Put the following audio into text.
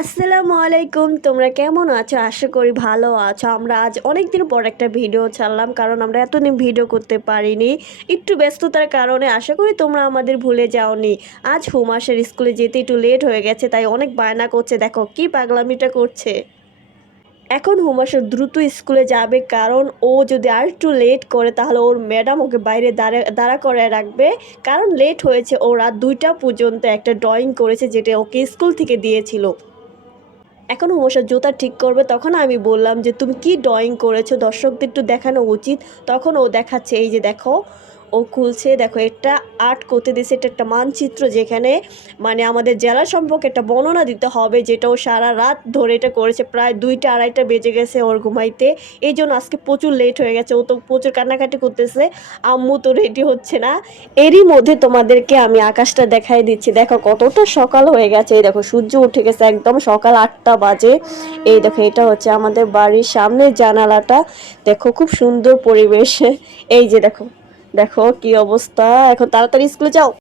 আসসালামু আলাইকুম, তোমরা কেমন আছো? আশা করি ভালো আছো। আমরা আজ অনেক দিন পর একটা ভিডিও ছাড়লাম, কারণ আমরা এতদিন ভিডিও করতে পারিনি। একটু ব্যস্ততার কারণে আশা করি তোমরা আমাদের ভুলে যাওনি। আজ হুমাসের স্কুলে যেতে একটু লেট হয়ে গেছে, তাই অনেক বায়না করছে। দেখো, কি পাগলামিটা করছে। এখন হুমাসের দ্রুত স্কুলে যাবে, কারণ ও যদি আর একটু লেট করে, তাহলে ওর ম্যাডাম ওকে বাইরে দাঁড়া দাঁড়া করে রাখবে। কারণ লেট হয়েছে ও রাত দুইটা পর্যন্ত একটা ড্রয়িং করেছে, যেটা ওকে স্কুল থেকে দিয়েছিল। এখন মশার জুতা ঠিক করবে, তখন আমি বললাম যে, তুমি কি ড্রয়িং করেছ? দর্শকদের একটু দেখানো উচিত। তখন ও দেখাচ্ছে, এই যে দেখো ও খুলছে। দেখো, এটা আর্ট করতে দিয়েছে, এটা একটা মানচিত্র যেখানে মানে আমাদের জেলা সম্পর্কে একটা বর্ণনা দিতে হবে, যেটা ও সারা রাত ধরে এটা করেছে। প্রায় দুইটা, আড়াইটা বেজে গেছে ওর ঘুমাইতে। এই জন্য আজকে প্রচুর লেট হয়ে গেছে। ও তো প্রচুর কান্নাকাটি করতেছে। আম্মু তো রেডি হচ্ছে না। এরই মধ্যে তোমাদেরকে আমি আকাশটা দেখাই দিচ্ছি। দেখো, কতটা সকাল হয়ে গেছে। এই দেখো, সূর্য উঠে গেছে একদম সকাল আটটা বাজে। এই দেখো, এটা হচ্ছে আমাদের বাড়ির সামনের জানালাটা। দেখো, খুব সুন্দর পরিবেশ। এই যে দেখো। দেখো কি অবস্থা। এখন তাড়াতাড়ি স্কুলে যাও।